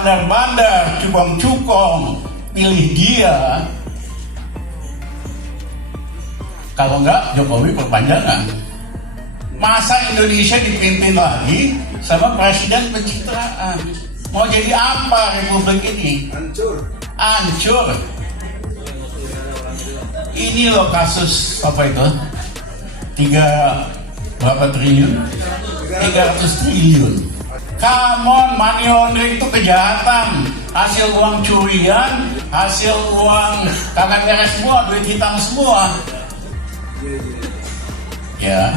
bandar-bandar, cukong-cukong, pilih dia. Kalau enggak, Jokowi perpanjangan. Masa Indonesia dipimpin lagi sama presiden pencitraan? Mau jadi apa Republik ini? Hancur. Ini loh kasus apa itu? Berapa triliun? 300 triliun. Come on, money laundering itu kejahatan. Hasil uang curian, hasil uang tangan beres semua, duit hitam semua. Ya.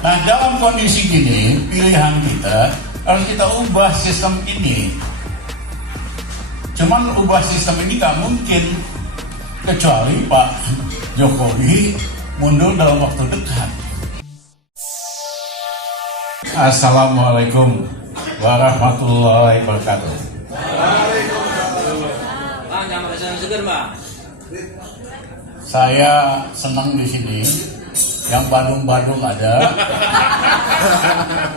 Nah, dalam kondisi gini, pilihan kita harus kita ubah sistem ini. Cuman ubah sistem ini gak mungkin kecuali Pak Jokowi mundur dalam waktu dekat. Assalamualaikum warahmatullahi wabarakatuh. Saya senang di sini. Yang Badung-Badung ada,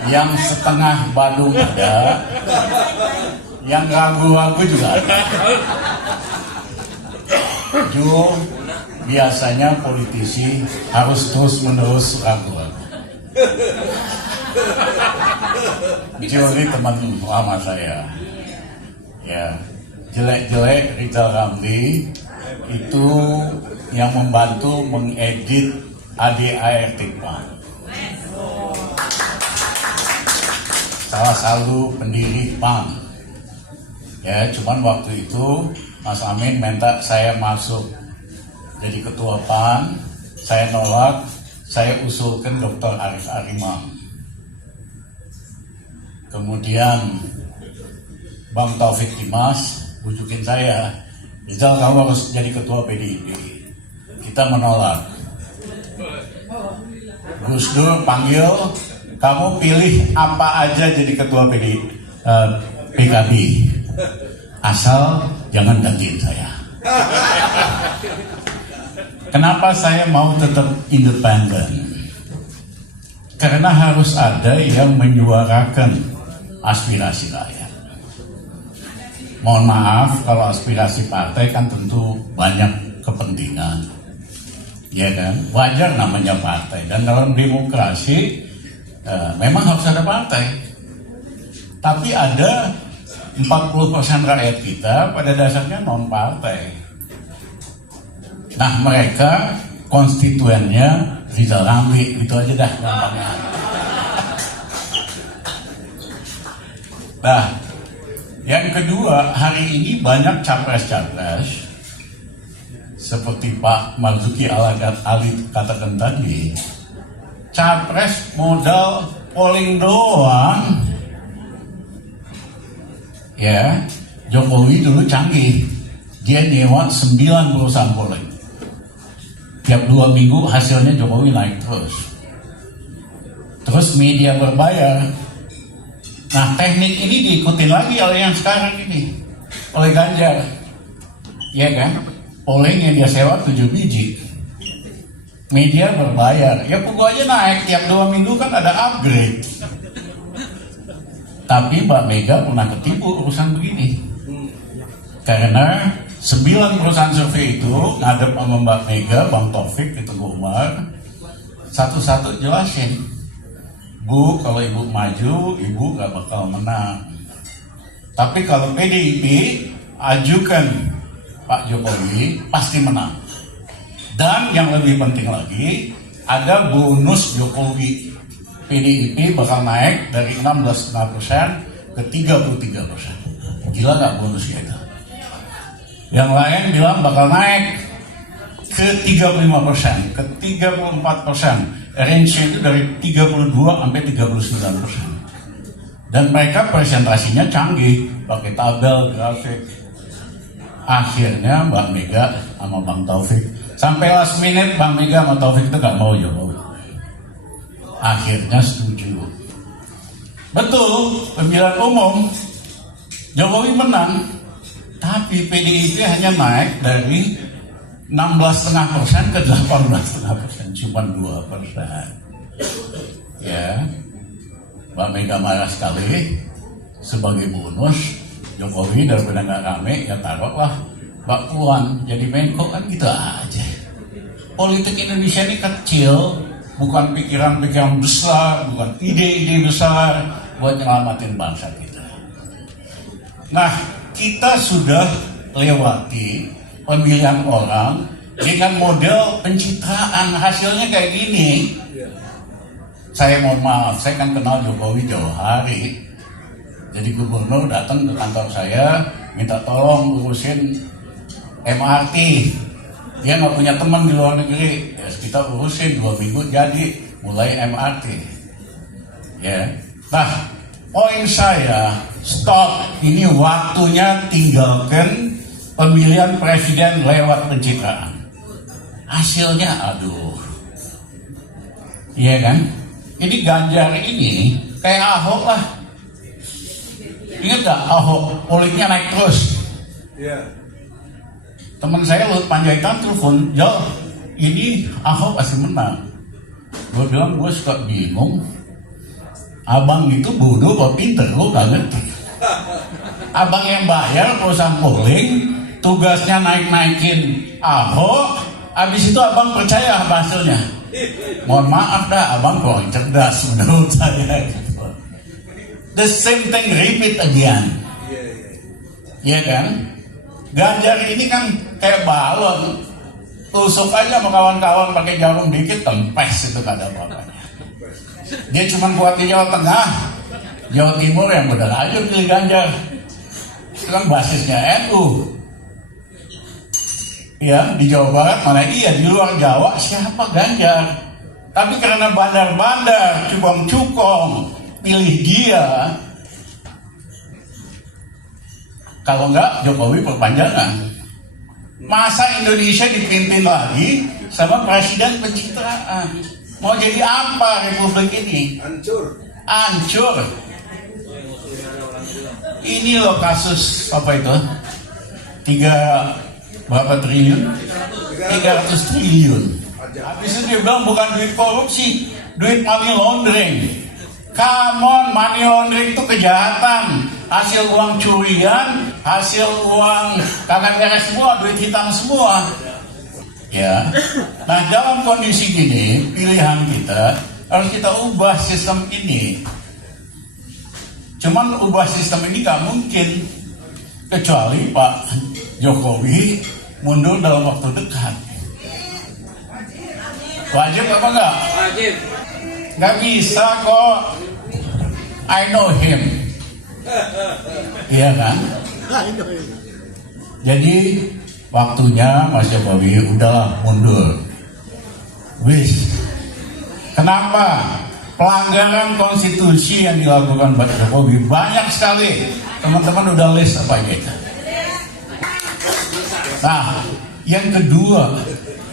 yang setengah Badung ada, yang ragu-ragu juga ada. Jo, biasanya politisi harus terus-menerus ragu-ragu. Jo ini teman lama saya. Ya, jelek-jelek Rizal Ramli itu yang membantu mengedit ADART PAN. Salah satu pendiri PAN. Ya, cuman waktu itu Mas Amin minta saya masuk jadi ketua PAN, saya nolak, saya usulkan Dr. Arif Arimang. Kemudian Bang Taufik Dimas bujukin saya, Rizal kamu harus jadi ketua PDIP. Kita menolak. Gus Dur panggil, kamu pilih apa aja jadi ketua PKB, asal jangan gantiin saya. Kenapa saya mau tetap independen? Karena harus ada yang menyuarakan aspirasi rakyat. Mohon maaf kalau aspirasi partai kan tentu banyak kepentingan. Ya kan, wajar namanya partai, dan dalam demokrasi memang harus ada partai. Tapi ada 40% rakyat kita pada dasarnya non partai. Nah, mereka konstituennya Rizal Ramli, itu aja dah gampangnya. Nah, yang kedua, hari ini banyak capres-capres seperti Pak Marzuki Ali katakan tadi, capres modal polling doang. Ya, Jokowi dulu canggih, dia nyewa 9 perusahaan polling. Tiap 2 minggu hasilnya Jokowi naik terus. Terus media berbayar. Nah, teknik ini diikuti lagi oleh yang sekarang ini, oleh Ganjar. Ya kan? Polling yang dia sewa 7 biji. Media berbayar. Ya pokok aja naik. Tiap 2 minggu kan ada upgrade. Tapi Mbak Mega pernah ketipu urusan begini. Karena 9 perusahaan survei itu ngadep sama Mbak Mega, Bang Taufik, Teguh Umar, satu-satu jelasin. Bu, kalau ibu maju, ibu gak bakal menang. Tapi kalau PDIP ajukan Pak Jokowi pasti menang. Dan yang lebih penting lagi, ada bonus Jokowi. PDIP bakal naik dari 16,5% ke 33%. Gila gak bonusnya itu? Yang lain bilang bakal naik ke 35%, ke 34%. Range-nya itu dari 32 sampai 39%. Dan mereka presentasinya canggih, pakai tabel, grafik. Akhirnya Mbak Mega sama Bang Taufik, sampai last minute Bang Mega sama Taufik itu gak mau Jokowi. Akhirnya setuju. Betul, pemilihan umum Jokowi menang, tapi PDIP hanya naik dari 16,5% ke 18,5%, cuma 2%. Ya, Mbak Mega marah sekali. Sebagai bonus, Jokowi daripada nggak rame ya taruhlah Mbak Puan jadi Menko kan gitu aja. Politik Indonesia ini kecil, bukan pikiran-pikiran besar, bukan ide-ide besar buat nyelamatin bangsa kita. Nah, kita sudah lewati pemilihan orang dengan model pencitraan, hasilnya kayak gini. Saya mohon maaf, saya kan kenal Jokowi jauh hari. Jadi gubernur datang ke kantor saya, minta tolong urusin MRT. Dia nggak punya teman di luar negeri, ya kita urusin 2 minggu jadi mulai MRT. Ya, nah poin saya stop. Ini waktunya tinggalkan pemilihan presiden lewat pencitraan. Hasilnya aduh, iya kan? Ini Ganjar ini kayak Ahok lah. Ingat gak Ahok politiknya naik terus? Iya. Teman saya Luhut Panjaitan telepon, Jol, ini Ahok pasti menang. Gue bilang gue suka bingung. Abang itu bodoh apa pinter, gue gak ngerti. Abang yang bayar perusahaan polling, tugasnya naik-naikin Ahok, habis itu abang percaya hasilnya. Mohon maaf dah, abang kurang cerdas menurut saya. The same thing repeat again. Iya kan? Ganjar ini kan kayak balon, tusuk aja sama kawan-kawan pakai jarum dikit, tempes itu kada apa-apanya. Dia cuma buat di Jawa Tengah, Jawa Timur yang benar aja pilih Ganjar. Itu kan basisnya NU. Ya, di Jawa Barat mana iya, di luar Jawa siapa Ganjar. Tapi karena bandar-bandar, cukong-cukong, pilih dia. Kalau enggak, Jokowi perpanjangan. Masa Indonesia dipimpin lagi sama presiden pencitraan? Mau jadi apa republik ini? Hancur. Ini loh kasus apa itu? Berapa triliun? 300 triliun. Habis itu dia bilang bukan duit korupsi, duit money laundering. Come on, money laundering itu kejahatan. Hasil uang curian, hasil uang kagak beres semua, duit hitam semua. Ya. Nah, dalam kondisi gini, pilihan kita harus kita ubah sistem ini. Cuman ubah sistem ini gak mungkin kecuali Pak Jokowi mundur dalam waktu dekat. Wajib apa enggak? Wajib. Nggak bisa kok. I know him. Iya kan? Jadi waktunya Mas Jokowi udahlah mundur. Wis. Kenapa? Pelanggaran konstitusi yang dilakukan Pak Jokowi banyak sekali. Teman-teman udah list apa aja. Nah, yang kedua,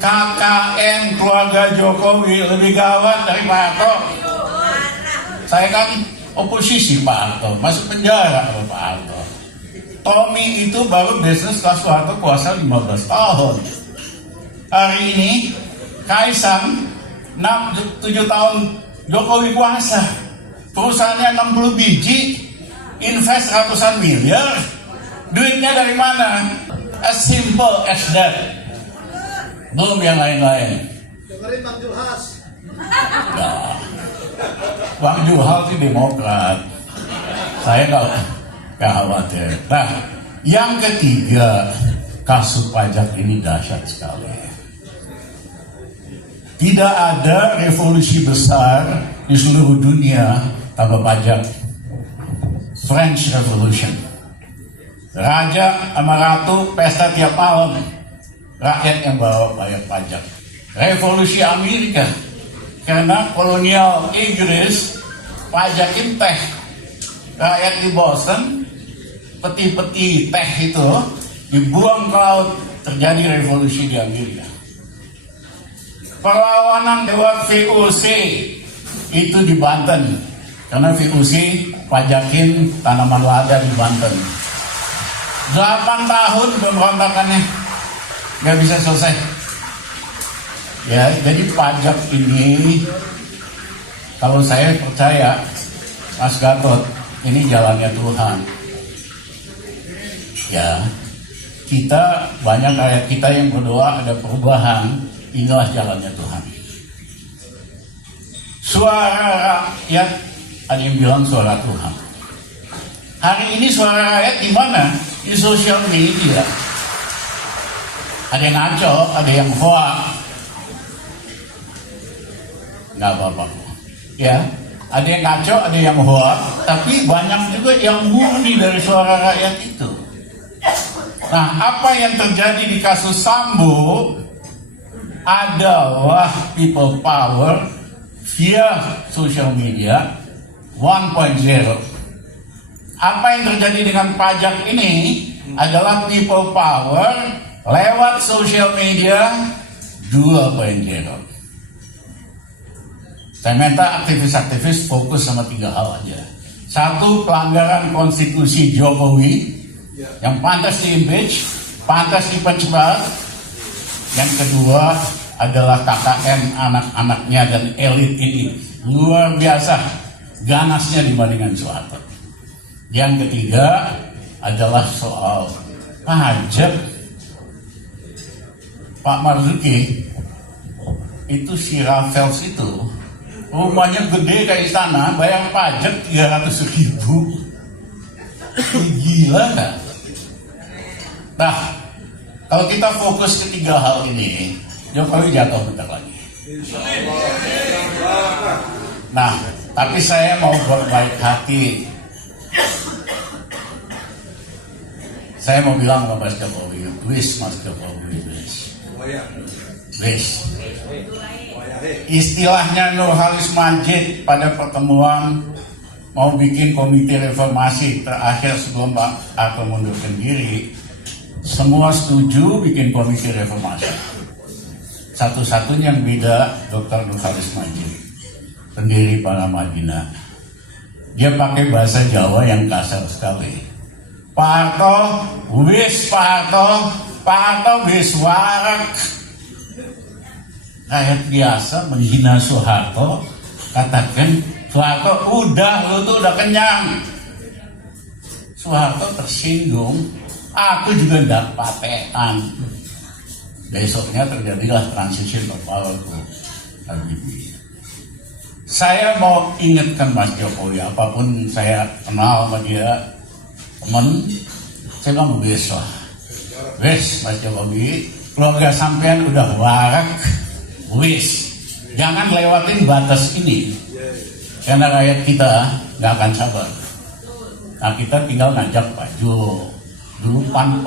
KKN keluarga Jokowi lebih gawat dari Pak Harto. Saya kan oposisi Pak Harto, masuk penjara Pak Harto. Tommy itu baru bisnis kelas Soeharto kuasa 15 tahun. Hari ini Kaisang 7 tahun Jokowi kuasa. Perusahaannya 60 biji, invest ratusan miliar. Duitnya dari mana? As simple as that. Belum yang lain-lain. Dengerin Bang Julhas. Nah, Bang Julhas itu Demokrat. Saya nggak khawatir. Nah, yang ketiga, kasus pajak ini dahsyat sekali. Tidak ada revolusi besar di seluruh dunia tanpa pajak. French Revolution. Raja sama ratu pesta tiap malam. Rakyat yang bawa bayar pajak. Revolusi Amerika, karena kolonial Inggris pajakin teh. Rakyat di Boston, peti-peti teh itu dibuang ke laut, terjadi revolusi di Amerika. Perlawanan lewat VOC itu di Banten, karena VOC pajakin tanaman lada di Banten. 8 tahun pemberontakannya nggak bisa selesai. Ya, jadi pajak ini kalau saya percaya Mas Gatot ini jalannya Tuhan. Ya, kita banyak rakyat kita yang berdoa ada perubahan. Inilah jalannya Tuhan. Suara rakyat, ada yang bilang suara Tuhan. Hari ini suara rakyat di mana? Di sosial media. Ada yang ngaco, ada yang hoax. Nggak apa-apa. Ya, ada yang ngaco, ada yang hoax. Tapi banyak juga yang murni dari suara rakyat itu. Nah, apa yang terjadi di kasus Sambo adalah people power via social media 1.0. Apa yang terjadi dengan pajak ini adalah people power lewat social media 2.0. Saya minta aktivis-aktivis fokus sama 3 hal aja. 1, pelanggaran konstitusi Jokowi yang pantas di-impeach, pantas dipenjara. Yang kedua adalah KKN anak-anaknya dan elit ini luar biasa ganasnya dibandingkan Soeharto. Yang ketiga adalah soal pajak. Pak Marzuki itu si Raffles itu rumahnya gede kayak istana, bayar pajak 300.000. Gila nggak? Nah, kalau kita fokus ke 3 hal ini, Jokowi jatuh bentar lagi. Nah, tapi saya mau berbaik hati. Saya mau bilang sama Mas Jokowi, please Mas Jokowi, please. Istilahnya Nurhalis Majid pada pertemuan mau bikin komite reformasi terakhir sebelum Pak Harto mundurkan diri. Semua setuju bikin komite reformasi. Satu-satunya yang beda Dr. Nurhalis Majid, pendiri Paramadina. Dia pakai bahasa Jawa yang kasar sekali. Pak Harto, Pak Harto wis warak. Rakyat biasa menghina Soeharto, katakan Soeharto lu tuh udah kenyang. Soeharto tersinggung, aku juga nggak patean. Besoknya terjadilah transition of power to Habibie. Saya mau ingatkan Mas Jokowi, apapun saya kenal sama dia, teman, saya bilang besok, Mas Jokowi, keluarga sampean udah warak, jangan lewatin batas ini, karena rakyat kita nggak akan sabar. Nah, kita tinggal ngajak Pak Jo, dulu PAN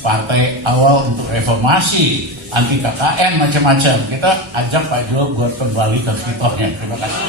partai awal untuk reformasi, anti KKN macam-macam. Kita ajak Pak Jo buat kembali ke fitrahnya. Terima kasih.